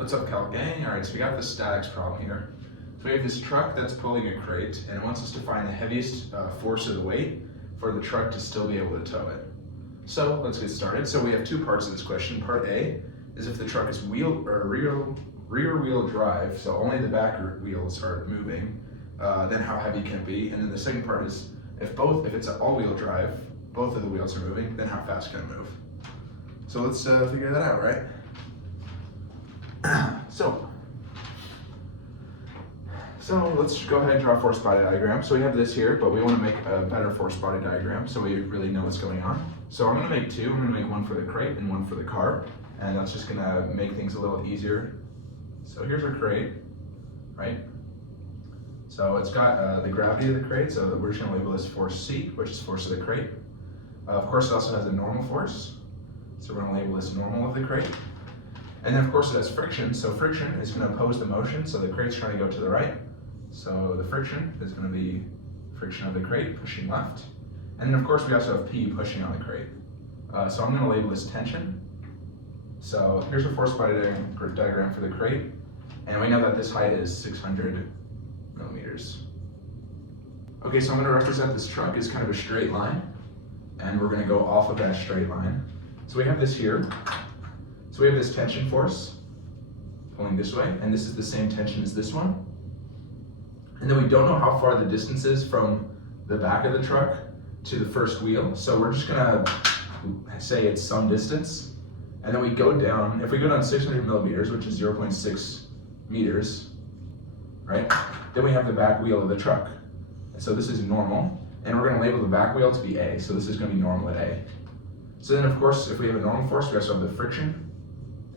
What's up, Cal Gang? All right, so we got the statics problem here. So we have this truck that's pulling a crate, and it wants us to find the heaviest force of the weight for the truck to still be able to tow it. So let's get started. So we have two parts of this question. Part A is if the truck is rear wheel drive, so only the back wheels are moving, then how heavy can it be? And then the second part is if it's an all-wheel drive, both of the wheels are moving, then how fast can it move? So let's figure that out, right? So let's go ahead and draw a force body diagram. So we have this here, but we want to make a better force body diagram so we really know what's going on. So I'm going to make two. I'm going to make one for the crate and one for the car, and that's just going to make things a little easier. So here's our crate, right? So it's got the gravity of the crate, so we're just going to label this force C, which is force of the crate. Of course, it also has a normal force, so we're going to label this normal of the crate. And then of course it has friction, so friction is going to oppose the motion, so the crate's trying to go to the right. So the friction is going to be friction of the crate pushing left. And then of course we also have P pushing on the crate. So I'm going to label this tension. So here's a force body diagram for the crate. And we know that this height is 600 millimeters. Okay, so I'm going to represent this truck as kind of a straight line. And we're going to go off of that straight line. So we have this here. So we have this tension force pulling this way, and this is the same tension as this one. And then we don't know how far the distance is from the back of the truck to the first wheel. So we're just gonna say it's some distance. And then we go down, if we go down 600 millimeters, which is 0.6 meters, right? Then we have the back wheel of the truck. And so this is normal, and we're gonna label the back wheel to be A. So this is gonna be normal at A. So then of course, if we have a normal force, we also have the friction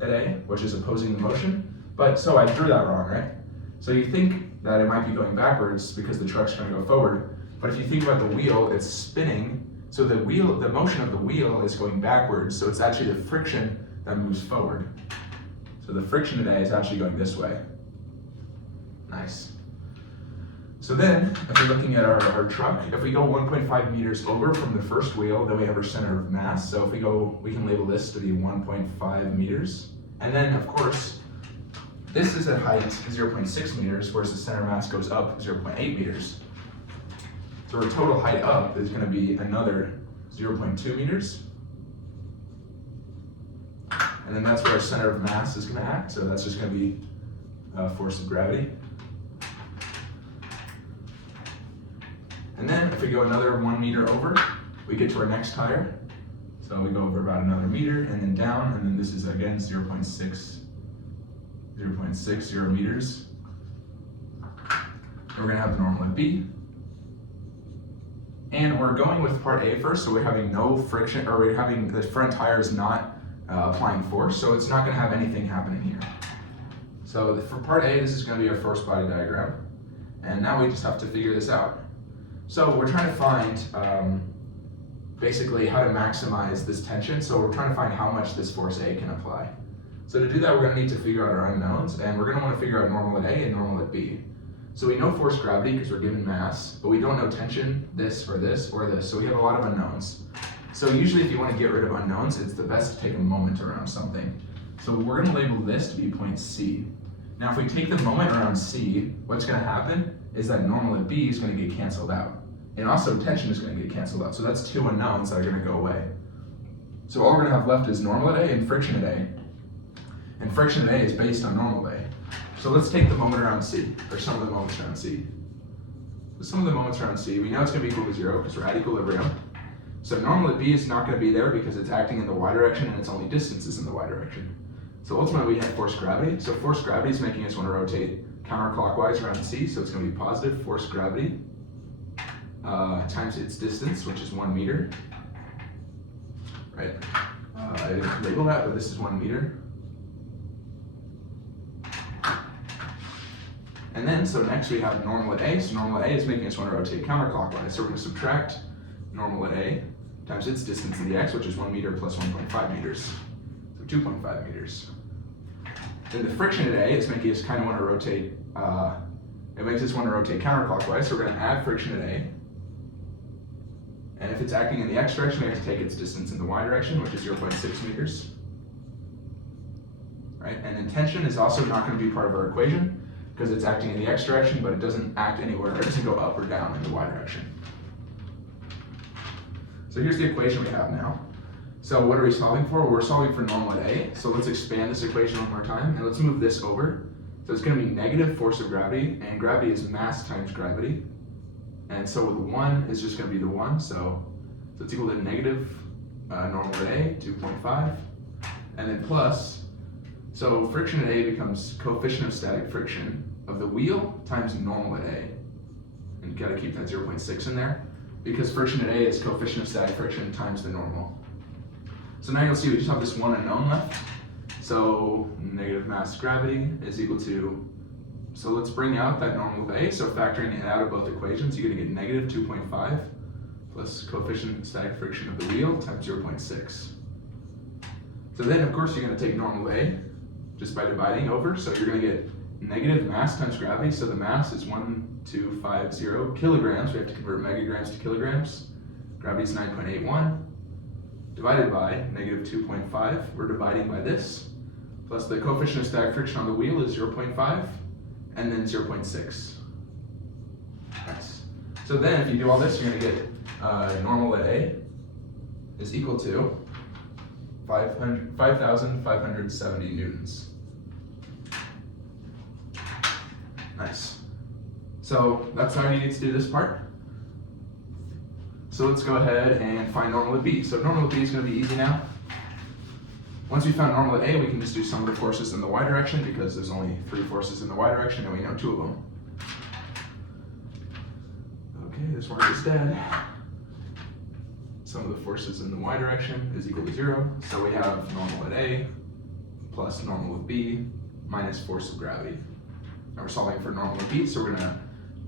at A, which is opposing the motion. But so I drew that wrong, right? So you think that it might be going backwards because the truck's trying to go forward. But if you think about the wheel, it's spinning. So the motion of the wheel is going backwards. So it's actually the friction that moves forward. So the friction at A is actually going this way. Nice. So then, if we're looking at our truck, if we go 1.5 meters over from the first wheel, then we have our center of mass. So if we can label this to be 1.5 meters. And then, of course, this is at height 0.6 meters, whereas the center of mass goes up 0.8 meters. So our total height up is going to be another 0.2 meters. And then that's where our center of mass is going to act. So that's just going to be force of gravity. And then if we go another 1 meter over, we get to our next higher. So we go over about another meter and then down, and then this is again 0.60 meters. And we're gonna have the normal at B. And we're going with part A first, so we're having no friction, or we're having the front tire is not applying force, so it's not gonna have anything happening here. So for part A, this is gonna be our force body diagram. And now we just have to figure this out. So we're trying to find basically how to maximize this tension. So we're trying to find how much this force A can apply. So to do that, we're going to need to figure out our unknowns, and we're going to want to figure out normal at A and normal at B. So we know force gravity because we're given mass, but we don't know tension, this or this or this. So we have a lot of unknowns. So usually if you want to get rid of unknowns, it's the best to take a moment around something. So we're going to label this to be point C. Now if we take the moment around C, what's going to happen is that normal at B is going to get canceled out. And also tension is going to get canceled out. So that's two unknowns that are going to go away. So all we're going to have left is normal at A and friction at A. And friction at A is based on normal at A. So let's take the moment around C, or some of the moments around C. So some of the moments around C, we know it's going to be equal to 0 because we're at equilibrium. So normal at B is not going to be there because it's acting in the y direction and its only distance is in the y direction. So ultimately we have force gravity. So force gravity is making us want to rotate counterclockwise around C, so it's going to be positive force gravity times its distance, which is 1 meter. Right? I didn't label that, but this is 1 meter. And then, so next we have normal at A. So normal at A is making us want to rotate counterclockwise. So we're going to subtract normal at A times its distance in the x, which is 1 meter plus 1.5 meters. So 2.5 meters. Then the friction at A is making us kind of want to rotate, it makes us want to rotate counterclockwise. So we're going to add friction at A. And if it's acting in the x direction, we have to take its distance in the y direction, which is 0.6 meters. right? And then tension is also not going to be part of our equation because it's acting in the x direction, but it doesn't act anywhere. It doesn't go up or down in the y direction. So here's the equation we have now. So what are we solving for? Well, we're solving for normal at A. So let's expand this equation one more time, and let's move this over. So it's going to be negative force of gravity, and gravity is mass times gravity. And so with 1 is just going to be the 1, so it's equal to negative normal at A, 2.5, and then plus, so friction at A becomes coefficient of static friction of the wheel times normal at A. And you got to keep that 0.6 in there, because friction at A is coefficient of static friction times the normal. So now you'll see we just have this one unknown left. So negative mass gravity is equal to, so let's bring out that normal of A. So factoring it out of both equations, you're going to get negative 2.5 plus coefficient of static friction of the wheel times 0.6. So then, of course, you're going to take normal A just by dividing over. So you're going to get negative mass times gravity. So the mass is 1250 kilograms. We have to convert megagrams to kilograms. Gravity is 9.81. Divided by negative 2.5. We're dividing by this. Plus the coefficient of static friction on the wheel is 0.5. And then 0.6. Nice. So then if you do all this, you're going to get normal at A is equal to 5,570 newtons. Nice. So that's all you need to do this part. So let's go ahead and find normal at B. So normal at B is going to be easy now. Once we found normal at A, we can just do sum of the forces in the y direction because there's only 3 forces in the y direction and we know 2 of them. Okay, this work is dead. Sum of the forces in the y direction is equal to 0. So we have normal at A plus normal at B minus force of gravity. Now we're solving for normal at B, so we're going to,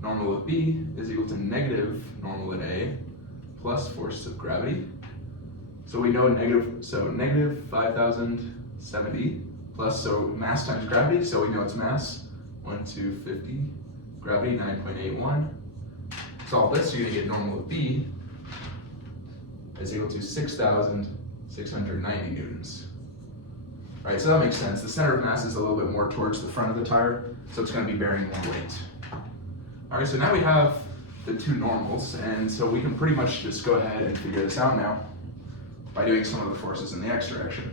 normal at B is equal to negative normal at A plus force of gravity. So we know negative 5,070 plus, so mass times gravity, so we know it's mass, 1,250, gravity 9.81. Solve this, so you're going to get normal of B is equal to 6,690 newtons. All right, so that makes sense. The center of mass is a little bit more towards the front of the tire, so it's going to be bearing more weight. All right, so now we have the 2 normals, and so we can pretty much just go ahead and figure this out now by doing some of the forces in the x direction.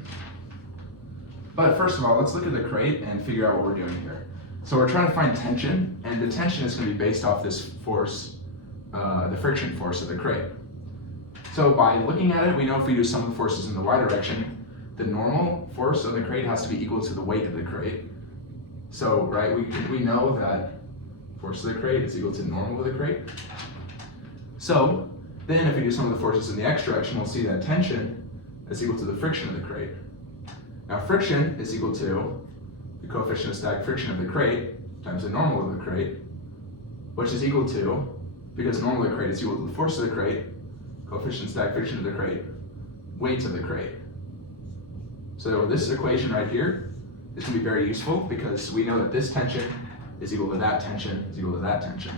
But first of all, let's look at the crate and figure out what we're doing here. So we're trying to find tension, and the tension is going to be based off this force, the friction force of the crate. So by looking at it, we know if we do sum of the forces in the y direction, the normal force of the crate has to be equal to the weight of the crate. So, right, we know that force of the crate is equal to normal of the crate. So then if we do sum of the forces in the x direction, we'll see that tension is equal to the friction of the crate. Now friction is equal to the coefficient of static friction of the crate times the normal of the crate, which is equal to, because normal of the crate is equal to the force of the crate, coefficient of static friction of the crate, weight of the crate. So this equation right here is going to be very useful because we know that this tension is equal to that tension is equal to that tension.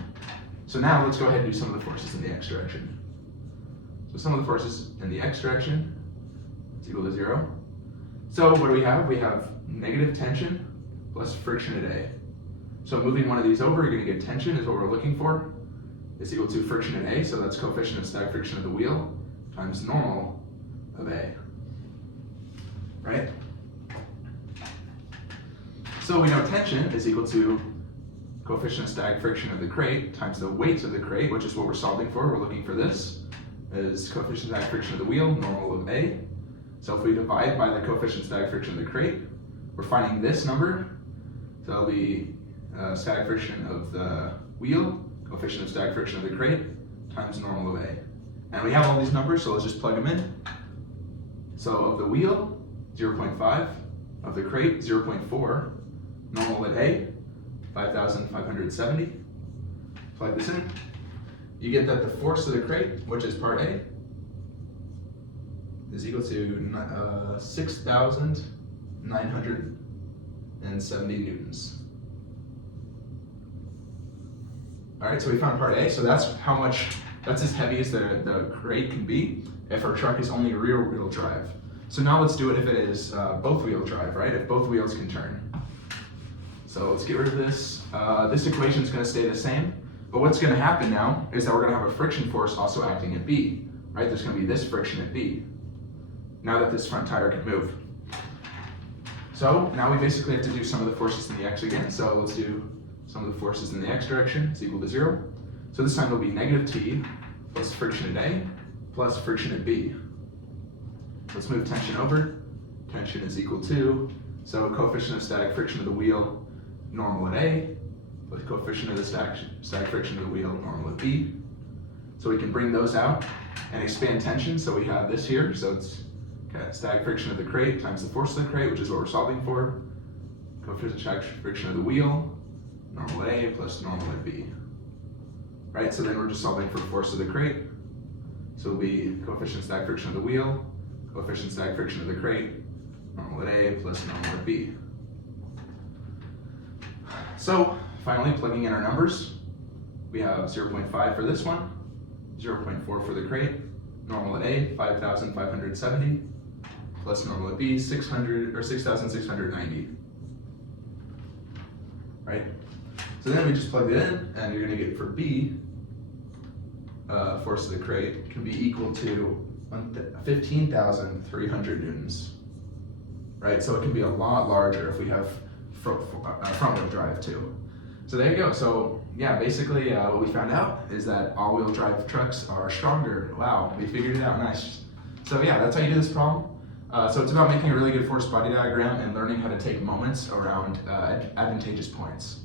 So now let's go ahead and do some of the forces in the x direction. So some of the forces in the x direction is equal to 0. So what do we have? We have negative tension plus friction at A. So moving one of these over, you're going to get tension is what we're looking for. It's equal to friction at A, so that's coefficient of static friction of the wheel times normal of A. Right? So we know tension is equal to coefficient of static friction of the crate times the weight of the crate, which is what we're solving for. We're looking for this, is coefficient of static friction of the wheel, normal of A. So if we divide by the coefficient of static friction of the crate, we're finding this number. So that'll be static friction of the wheel, coefficient of static friction of the crate, times normal of A. And we have all these numbers, so let's just plug them in. So of the wheel, 0.5, of the crate, 0.4, normal at A, 5,570. Plug this in. You get that the force of the crate, which is part A, is equal to 6,970 newtons. All right, so we found part A, so that's how much, that's as heavy as the crate can be if our truck is only rear wheel drive. So now let's do it if it is both wheel drive, right? If both wheels can turn. So let's get rid of this. This equation is going to stay the same, but what's going to happen now is that we're going to have a friction force also acting at B, right? There's going to be this friction at B, now that this front tire can move. So now we basically have to do some of the forces in the x again. So let's do some of the forces in the x direction. It's equal to 0. So this time it'll be negative t plus friction at A plus friction at B. Let's move tension over. Tension is equal to, so coefficient of static friction of the wheel, normal at A, plus coefficient of the static friction of the wheel, normal at B. So we can bring those out and expand tension. So we have this here. So it's static friction of the crate times the force of the crate, which is what we're solving for. Coefficient of static friction of the wheel, normal at A plus normal at B. Right, so then we're just solving for force of the crate. So it'll be coefficient of static friction of the wheel, coefficient of static friction of the crate, normal at A plus normal at B. So finally, plugging in our numbers, we have 0.5 for this one, 0.4 for the crate, normal at A, 5,570, plus normal at B, 600 or 6,690. Right? So then we just plug it in, and you're going to get for B, force of the crate can be equal to 15,300 newtons. Right? So it can be a lot larger if we have front-wheel drive too. So there you go. So yeah, basically what we found out is that all-wheel drive trucks are stronger. Wow, we figured it out. Nice. So yeah, that's how you do this problem. So it's about making a really good force body diagram and learning how to take moments around advantageous points.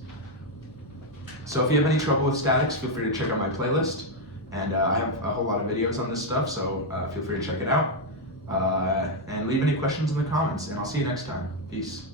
So if you have any trouble with statics, feel free to check out my playlist. And I have a whole lot of videos on this stuff, so feel free to check it out. And leave any questions in the comments, and I'll see you next time. Peace.